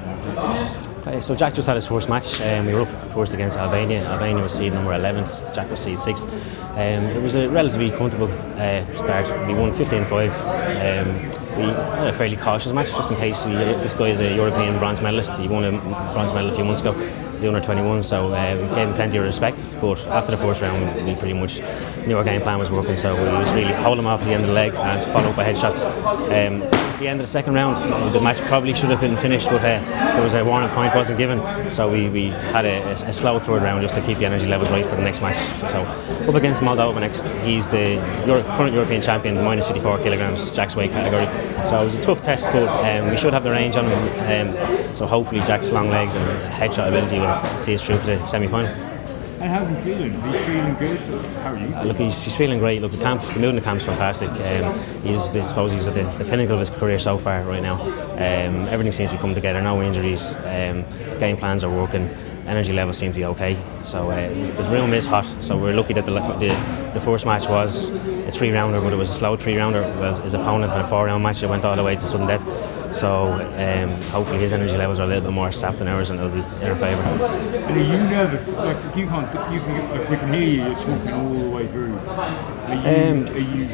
feeling like? Okay, so Jack just had his first match. We were up first against Albania. Albania was seed number 11th, Jack was seed 6th. It was a relatively comfortable start. We won 15-5. We had a fairly cautious match just in case this guy is a European bronze medalist. He won a bronze medal a few months ago, the under 21, so we gave him plenty of respect. But after the first round, we pretty much knew our game plan was working, so we was really hold him off at the end of the leg and follow up by headshots. At the end of the second round, the match probably should have been finished, but there was a warning point wasn't given, so we had a slow third round just to keep the energy levels right for the next match. So up against Moldova next, he's the current European champion, minus 54 kilograms, Jack's weight category. So it was a tough test, but we should have the range on him. So hopefully Jack's long legs and headshot ability will see us through to the semi-final. And how's he feeling? Is he feeling good? How are you? Look, he's feeling great. Look, the mood in the camp's fantastic. I suppose he's at the pinnacle of his career so far right now. Everything seems to be coming together. No injuries. Game plans are working. Energy levels seem to be okay. So the room is hot. So we're lucky that the first match was a 3-rounder, but it was a slow 3-rounder. Well, his opponent had a 4-round match that went all the way to sudden death. So hopefully his energy levels are a little bit more sapped than ours, and it'll be in our favour. And are you nervous? Like we can hear you. You're talking all the way through. Are you?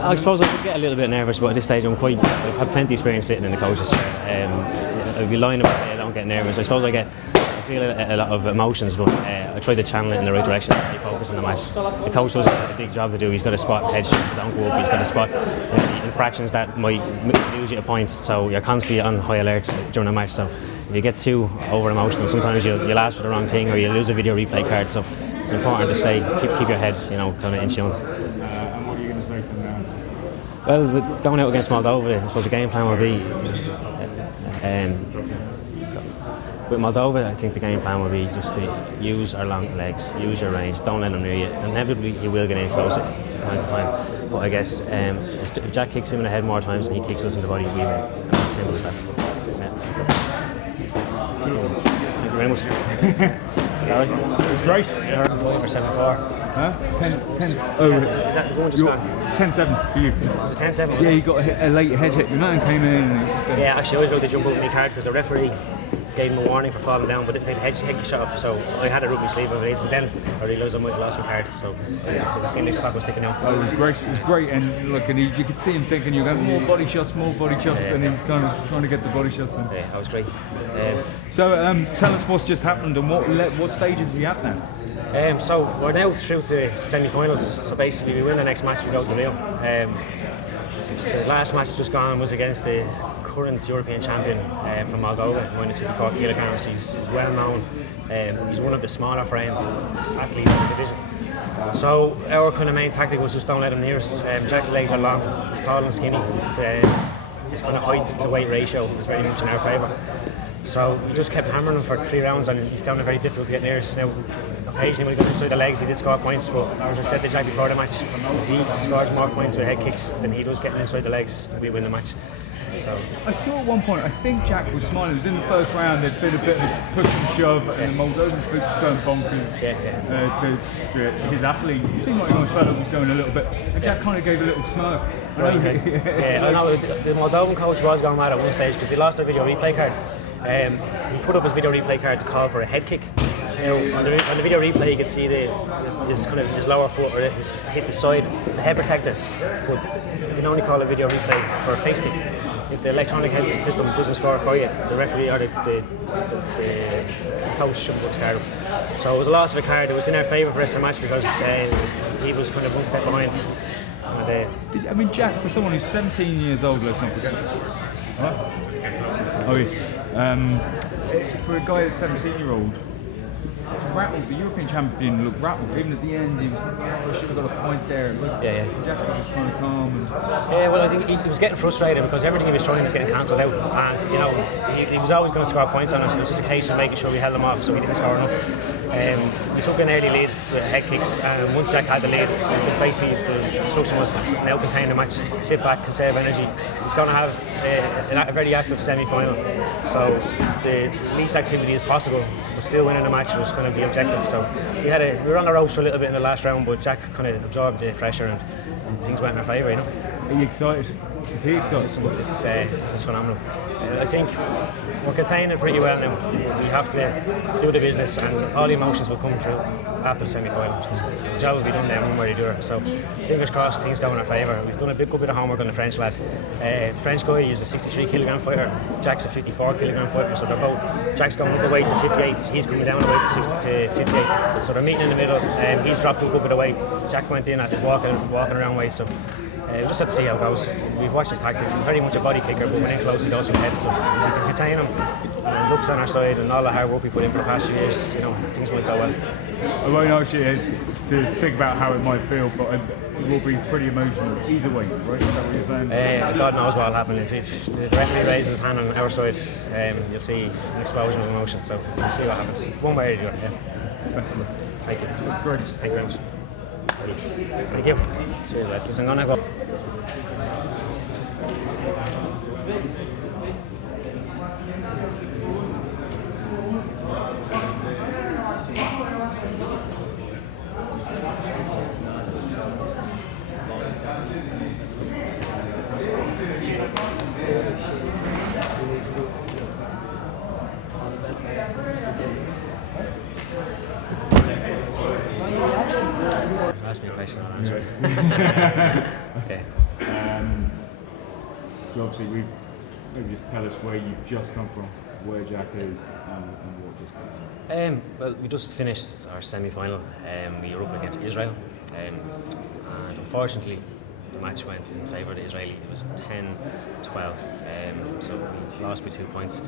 I suppose I could get a little bit nervous, but at this stage I've had plenty of experience sitting in the coaches chair. I'd be lying if I say I don't get nervous. I suppose I feel a lot of emotions, but I try to channel it in the right direction and stay focused on the match. The coach has a big job to do. He's got to spot headshots that don't go up. He's got to spot infractions that might lose you a point. So you're constantly on high alert during a match. So if you get too over emotional, sometimes you'll ask for the wrong thing or you lose a video replay card. So it's important to keep your head, kind of in tune. And what are you going to say to them now? Well, going out against Moldova, I suppose the game plan will be. With Moldova, I think the game plan will be just to use our long legs, use your range, don't let him near you. Inevitably, he will get in close time to time. But I guess if Jack kicks him in the head more times than he kicks us in the body, we win. And it's as simple as that. Thank you very much. Sorry? It was great. 5 or 7-4. Huh? 10. Oh, that the one just gone? 10-7 for you. Was it 10-7? Yeah, you got a late head hit. Your man came in. Yeah, actually, I was about to jump up in my card because the referee gave him a warning for falling down, but didn't take the head shot off. So I had a rugby sleeve underneath, but then I realised I might have lost my card. So we seen the clock was ticking out. Oh, it was great, and look, and you could see him thinking you're getting more body shots, and he's kind of trying to get the body shots in. Yeah, that was great. So tell us what's just happened and what stage is he at now? So we're now through to semi-finals. So basically, we win the next match, we go to Rio. The last match just gone was against the current European champion from Moldova, minus 54 kilograms. He's well known. He's one of the smaller frame athletes in the division. So our kind of main tactic was just don't let him near us. Jack's legs are long, he's tall and skinny. His kind of height to weight ratio is very much in our favour. So we just kept hammering him for 3 rounds, and he found it very difficult to get near us. Now, occasionally when he got inside the legs, he did score points, but as I said to Jack before the match, if he scores more points with head kicks than he does getting inside the legs, we win the match. So I saw at one point, I think Jack was smiling. It was in the first round. There'd been a bit of a push and shove, and Moldovan coach was going bonkers. His athlete, it seemed like he almost felt like he was going a little bit. And Jack kind of gave a little smirk. Right, okay. I know the Moldovan coach was going mad at one stage because they lost their video replay card. He put up his video replay card to call for a head kick. On the video replay, you could see his lower foot hit the side, the head protector. But you can only call a video replay for a face kick. If the electronic head system doesn't score for you, the referee or the coach shouldn't put his card up. So it was a loss of a card. It was in our favour for the rest of the match because he was kind of one step behind. And, Jack, for someone who's 17 years old, let's not forget. For a guy that's 17-year-old, rattled, the European champion looked rattled. Even at the end, he was like, I should have got a point there. Jack was just kind of calm. I think he was getting frustrated because everything he was trying was getting cancelled out. And, he was always going to score points on us. It was just a case of making sure we held him off so we didn't score enough. We took an early lead with head kicks, and once Jack had the lead, basically the instruction was to now contain the match, sit back, conserve energy. He's going to have a very active semi-final, so the least activity as possible, but still winning the match was kind of the objective. So we were on the ropes for a little bit in the last round, but Jack kind of absorbed the pressure and things went in our favour. Are you excited? Is he excited? Listen, this is phenomenal. I think we're containing it pretty well now. We have to do the business, and all the emotions will come through after the semi-final. The job will be done then one way or the other. So fingers crossed, things go in our favour. We've done a good bit of homework on the French lad. The French guy is a 63 kilogram fighter. Jack's a 54 kilogram fighter. So they're both. Jack's going up a weight to 58. He's coming down a weight to 58. So they're meeting in the middle. He's dropped a good bit of weight. Jack went in at his walking around weight. So. We'll just have to see how it goes. We've watched his tactics. He's very much a body kicker, but when in close, he goes from head. So we can contain him. And looks on our side, and all the hard work we put in for the past few years, things might go well. I won't ask you to think about how it might feel, but it will be pretty emotional either way, right? Is that what you're saying? God knows what will happen. If the referee raises his hand on our side, you'll see an explosion of emotion. So we'll see what happens. One way or the other. Yeah. Best of luck. Thank you. Great. Thank you very much. Thank you. Cheers, lads. Listen, I'm gonna go. Ask me a question, I'll answer it. Yeah. So obviously, maybe just tell us where you've just come from, where Jack is, and what just happened. Well, we just finished our semi-final. We were up against Israel, and unfortunately, the match went in favour of the Israeli. It was 10-12, so we lost by 2 points.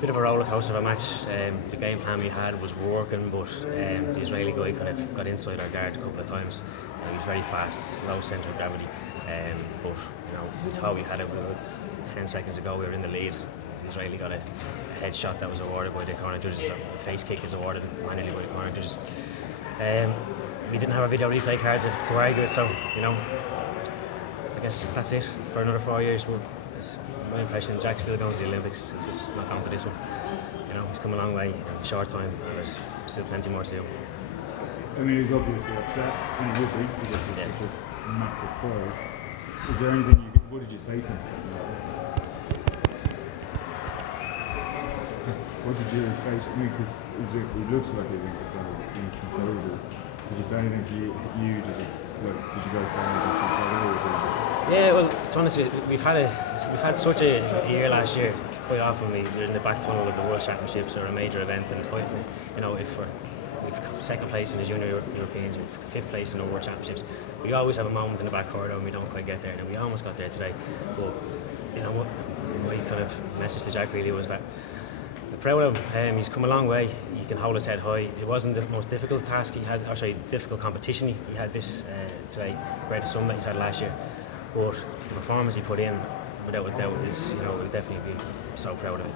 Bit of a roller coaster of a match. The game plan we had was working, but the Israeli guy kind of got inside our guard a couple of times. He was very fast, low centre of gravity, but we thought we had it. 10 seconds ago, we were in the lead. The Israeli got a headshot that was awarded by the corner judges. A face kick is awarded manually by the corner judges. We didn't have a video replay card to argue it, so I guess that's it for another 4 years. But it's my impression Jack's still going to the Olympics. He's just not going to this one. He's come a long way in a short time, and there's still plenty more to do. I mean, he's obviously upset, and he would be because it's such a massive prize. Is there anything what did you say to him? What did you say to me? Because it looks like it was inconsolable. Did you say anything to you? Did you guys say anything to each other? Or yeah, well, to be honest, we've had such a year last year. Quite often we're in the back tunnel of the World Championships or a major event, and quite, if we've second place in the Junior Europeans, fifth place in the World Championships, we always have a moment in the back corridor and we don't quite get there. And we almost got there today, but what my kind of message to Jack really was that I'm proud of him. He's come a long way. He can hold his head high. It wasn't the most difficult task he had, difficult competition he had this today, compared to some that he's had last year. But the performance he put in, without a doubt, is I'll definitely be so proud of it.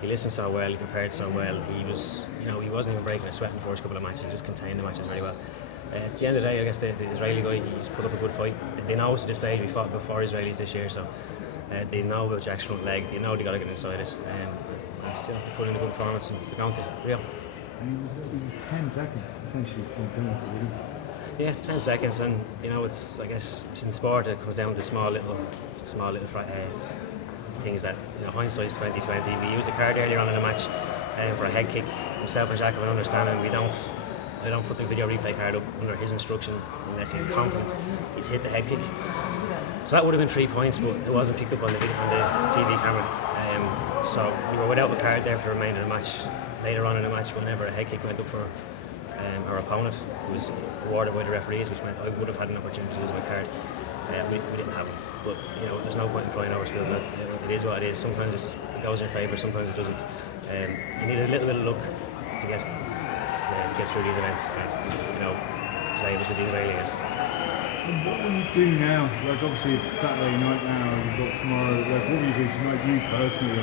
He listened so well, he prepared so well. He was, he wasn't even breaking a sweat in the first couple of matches. He just contained the matches very well. At the end of the day, I guess the Israeli guy, he's put up a good fight. They know us at this stage. We fought before Israelis this year, so they know about Jack's front leg. They know they got to get inside it. We still have to put in a good performance and we're going to Rio. And it was 10 seconds essentially from going to Rio. Yeah, 10 seconds, and it's, I guess it's in sport. It comes down to small little things that hindsight's 2020. We used the card earlier on in the match for a head kick. Myself and Jack have an understanding. I don't put the video replay card up under his instruction unless he's confident he's hit the head kick. So that would have been 3 points, but it wasn't picked up on the TV camera. So we were without a card there for the remainder of the match. Later on in the match, whenever a head kick went up for our opponent, it was awarded by the referees, which meant I would have had an opportunity to use my card. We didn't have it, but there's no point in crying over spilled milk. It is what it is. Sometimes it goes in favour, sometimes it doesn't. You need a little bit of luck to get through these events, and today was with the Israeli guys. And what will you do now? Like, obviously it's Saturday night now, and we've got tomorrow. Like, what will you do tonight, you personally?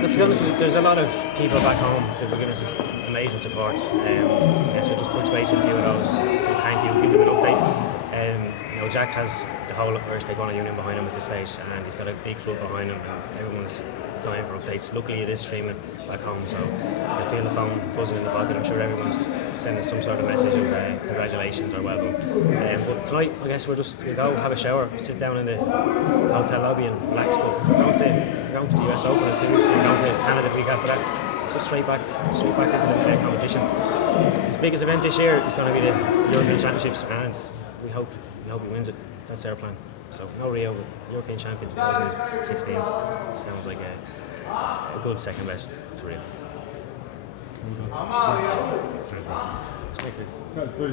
But to be honest with you, there's a lot of people back home that were giving us amazing support. I guess we'll just touch base with a few of those, say thank you, give them an update. Jack has the the whole Irish Taekwondo Union behind him at this stage, and he's got a big club behind him, and everyone's dying for updates. Luckily it is streaming back home, so I feel the phone buzzing in the pocket. I'm sure everyone's sending some sort of message of congratulations or welcome. But tonight, I guess we'll go have a shower, sit down in the hotel lobby and relax. But we're going to the US Open in 2 weeks, and we're going to Canada the week after that. So straight back into the competition. His biggest event this year is going to be the European Championships, and we hope he wins it. That's our plan. So no Rio, but European Champion 2016 sounds like a good second best to Rio. That's brilliant.